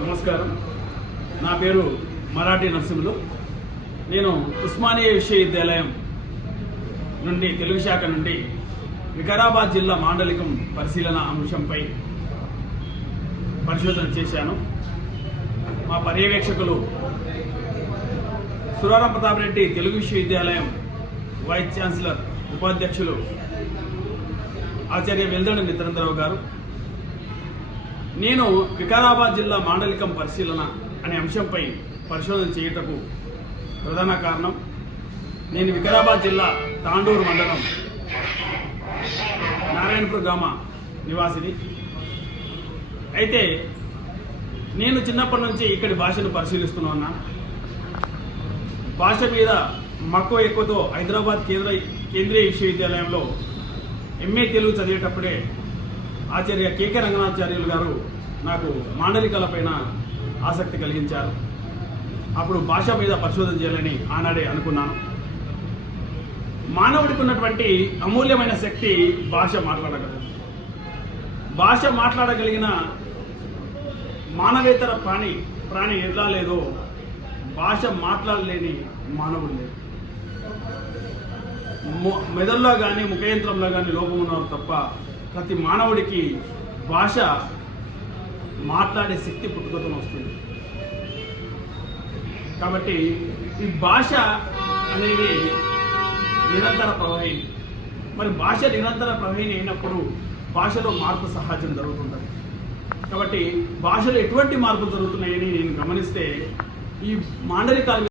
నమస్కారం. నా పేరు మరాఠీ నరసింహులు. నేను ఉస్మానియా విశ్వవిద్యాలయం నుండి తెలుగు శాఖ నుండి వికారాబాద్ జిల్లా మాండలికం పరిశీలన అంశంపై పరిశోధన చేశాను. మా పర్యవేక్షకులు సురారం ప్రతాప్ రెడ్డి తెలుగు విశ్వవిద్యాలయం వైస్ ఛాన్సలర్ ఉపాధ్యక్షులు ఆచార్య వెల్దండి నిత్యానందరావు గారు. నేను వికారాబాద్ జిల్లా మాండలికం పరిశీలన అనే అంశంపై పరిశోధన చేయుటకు ప్రధాన కారణం, నేను వికారాబాద్ జిల్లా తాండూరు మండలం నారాయణపూర్ గ్రామ నివాసిని. అయితే నేను చిన్నప్పటి నుంచి ఇక్కడి భాషను పరిశీలిస్తున్నా. భాష మీద మక్కువ ఎక్కువతో హైదరాబాద్ కేంద్రీయ విశ్వవిద్యాలయంలో ఎంఏ తెలుగు చదివేటప్పుడే ఆచార్య కేకే రంగనాథాచార్యులు గారు నాకు మాండలికాలపైన ఆసక్తి కలిగించారు. అప్పుడు భాష మీద పరిశోధన చేయాలని ఆనాడే అనుకున్నాను. మానవుడికి ఉన్నటువంటి అమూల్యమైన శక్తి భాష మాట్లాడగలదు. భాష మాట్లాడగలిగిన మానవేతర ప్రాణి ఎలా లేదో భాష మాట్లాడలేని మానవుడు లేదు. మెదడులో కానీ ముఖయంత్రంలో కానీ లోపం ఉన్నారు తప్ప ప్రతి మానవుడికి భాష మాట్లాడే శక్తి పుట్టుకతో వస్తుంది. కాబట్టి ఈ భాష అనేది నిరంతర ప్రవహిని. మరి భాష నిరంతర ప్రవహిని అయినప్పుడు భాషలో మార్పు సహజం జరుగుతుంటుంది. కాబట్టి భాషలో ఎటువంటి మార్పులు జరుగుతున్నాయని నేను గమనిస్తే ఈ మాండలికాల